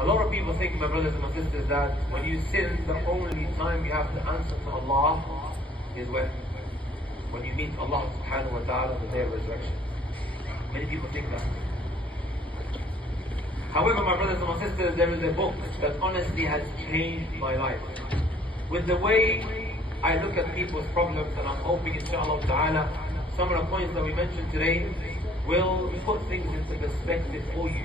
A lot of people think, my brothers and my sisters, that when you sin, the only time you have to answer to Allah is when you meet Allah subhanahu wa ta'ala on the day of resurrection. Many people think that. However, my brothers and my sisters, there is a book that honestly has changed my life. With the way I look at people's problems, and I'm hoping inshallah ta'ala, some of the points that we mentioned today will put things into perspective for you.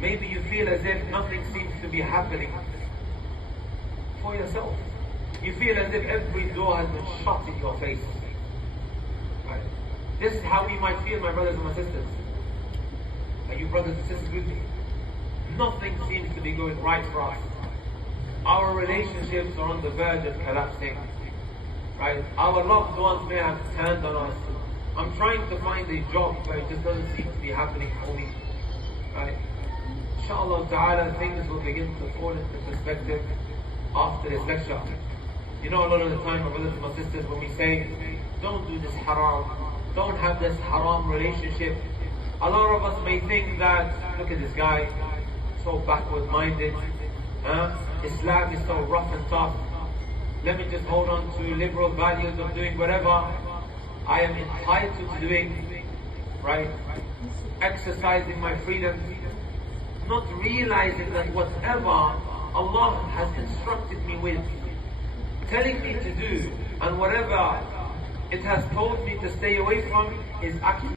Maybe you feel as if nothing seems to be happening for yourself. You feel as if every door has been shut in your face. Right? This is how we might feel, my brothers and my sisters. Are you brothers and sisters with me? Nothing seems to be going right for us. Our relationships are on the verge of collapsing. Right? Our loved ones may have turned on us. I'm trying to find a job, but it just doesn't seem to be happening for me. Right? Inshallah ta'ala, things will begin to fall into perspective after this lecture. You know, a lot of the time, my brothers and my sisters, when we say, don't do this haram, don't have this haram relationship, a lot of us may think that, look at this guy, so backward-minded, Islam is so rough and tough, let me just hold on to liberal values of doing whatever I am entitled to doing, right? Exercising my freedom, not realizing that whatever Allah has instructed me with, telling me to do, and whatever it has told me to stay away from is actually